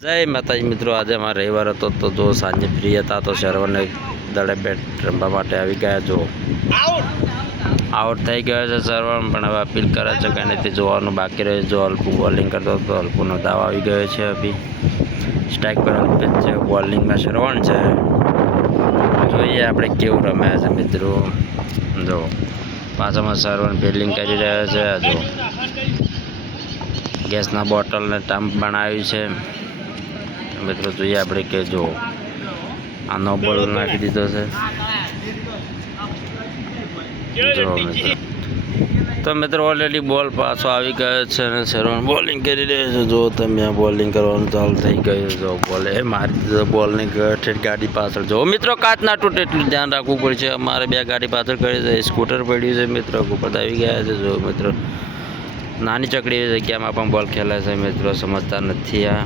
જય માતાજી મિત્રો, આજે અમારો રવિવાર હતો તો જો સાંજે ફ્રી હતા તો સર્વરને દડે બેટ રમવા માટે આવી ગયા. જો આઉટ થઈ ગયો છે સર્વર, પણ હવે અપીલ કરે છે કે નથી જોવાનું બાકી રહે. જો અલ્પુ બોલિંગ કરતો હતો, અલ્પુનો દાવ આવી ગયો છે. અભી સ્ટ્રાઇક પર અલ્પેશ છે, બોલિંગમાં શ્રવણ છે. જોઈએ આપણે કેવું રમ્યા છે મિત્રો. જો પાછળમાં સર્વર ફિલ્ડિંગ કરી રહ્યા છે. જો ગેસના બોટલને ટમ્પ બનાવ્યું છે મિત્રો. જોઈએ આપણે કે જો આનો બોલ નાખી દીધો છે. જો મિત્રો તો મિત્રો ઓલરેડી બોલ પાછો આવી ગયો છે અને સર્વર બોલિંગ કરી રહ્યો છે. જો તમે આ બોલિંગ કરવાનું ચાલુ થઈ ગયું. જો બોલે મારી દીધો બોલની ઠેઠ ગાડી પાછળ. જો મિત્રો કાચ ના તૂટે એટલું ધ્યાન રાખવું પડશે. અમારે બે ગાડી પાછળ કરી છે, સ્કૂટર પડ્યું છે મિત્રો, ઉપર આવી ગયા છે. જો મિત્રો નાની ચકડી જગ્યામાં પણ બોલ ખેલાય છે મિત્રો. સમજતા નથી આ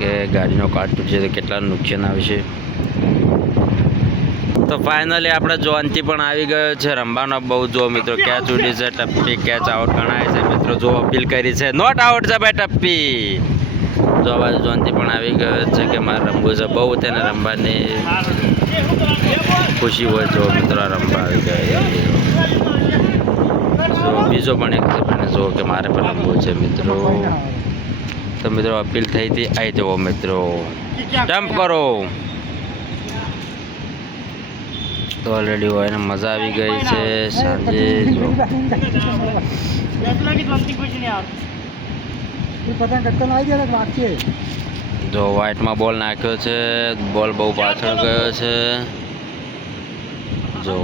કે ગાડીનો કાચ તૂટશે તો કેટલા નુકસાન આવશે. તો ફાઇનલી આપણે જોનથી પણ આવી ગયો છે રમવાનો. બહુ જો મિત્રો કેચ ઉડી છે, ટપ્પી કેચ આઉટ ગણાય છે મિત્રો. જો અપીલ કરી છે, નોટ આઉટ છે ભાઈ ટપ્પી. જો હવે જોનથી પણ આવી ગયો છે કે મારે રમવું છે. બહુ તેને રમવાની ખુશી હોય. જો મિત્રો રમવા આવી ગયા. જો બીજો પણ એક છે, પણ જો કે મારે પણ રમવું છે મિત્રો. તો મિત્રો અપીલ થઈ હતી, આવી જવો મિત્રો, સ્ટમ્પ કરો. તો ઓલરેડી હોય ને મજા આવી ગઈ છે સાંજે. જો વ્હાઇટમાં બોલ નાખ્યો છે, બોલ બહુ પાછળ ગયો છે. જો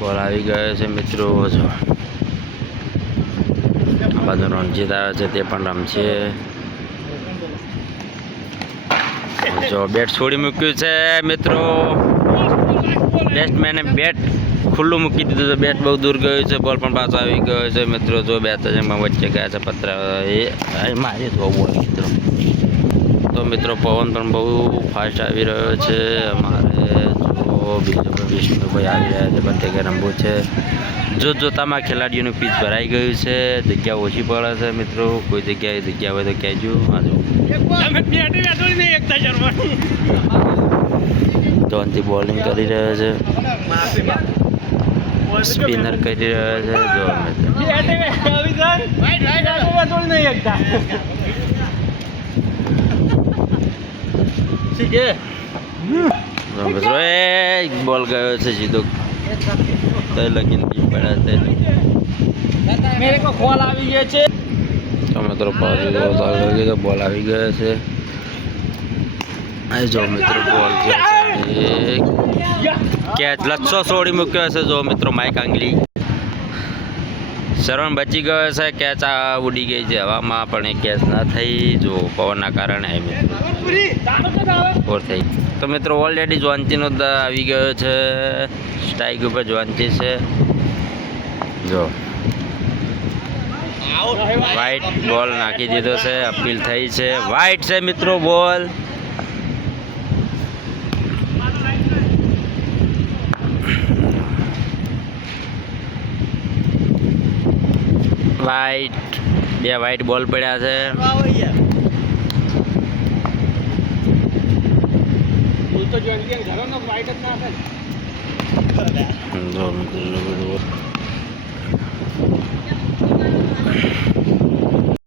બોલ આવી ગયો છે મિત્રો. જો આ બાજુ રણજીત આવે છે, તે પણ રમશે. જો બેટ છોડી મૂક્યું છે મિત્રો. બેટ્સમેને બેટ ખુલ્લું મૂકી દીધું છે. બેટ બહુ દૂર ગયું છે, બોલ પણ પાછો આવી ગયો છે મિત્રો. જો બે ત્રણ વચ્ચે ગયા છે પતરા, એ મારી જો બોલ મિત્રો. તો મિત્રો પવન પણ બહુ ફાસ્ટ આવી રહ્યો છે. અમારે જો બીજો પણ વિષ્ણુભાઈ આવી રહ્યા છે, પણ તે કે રમવું છે. જોતામાં ખેલાડીઓનું પીચ ભરાઈ ગયું છે, જગ્યા ઓછી પડે છે મિત્રો. કોઈ જગ્યાએ જગ્યા હોય તો કહેજો. જોનથી બોલિંગ કરી રહ્યો છે, સ્પિનર કરી રહ્યો છે. જો મિત્રો એ બોલ ગયો છે સીધો. લગીન મેરે કો ખોલ આવી ગયો છે. તો મિત્રો બોલ આવી ગયો છે. અહીં જો મિત્રો બોલ કેચ લચ્છો છોડી મૂક્યો છે. જો મિત્રો માઇક આંગલી શરણ બચી ગયો છે. કેચ ઉડી ગઈ છે હવામાં, પણ એ કેચ ના થઈ. જો પવનના કારણે ઓર થઈ. તો મિત્રો ઓલરેડી જોનતીનો આવી ગયો છે. સ્ટ્રાઇક ઉપર જોનતી છે. જો વ્હાઇટ બોલ નાખી દીધો છે. અપીલ થઈ છે, વ્હાઇટ છે મિત્રો બોલ. વ્હાઇટ બે વ્હાઇટ બોલ પડ્યા છે. જો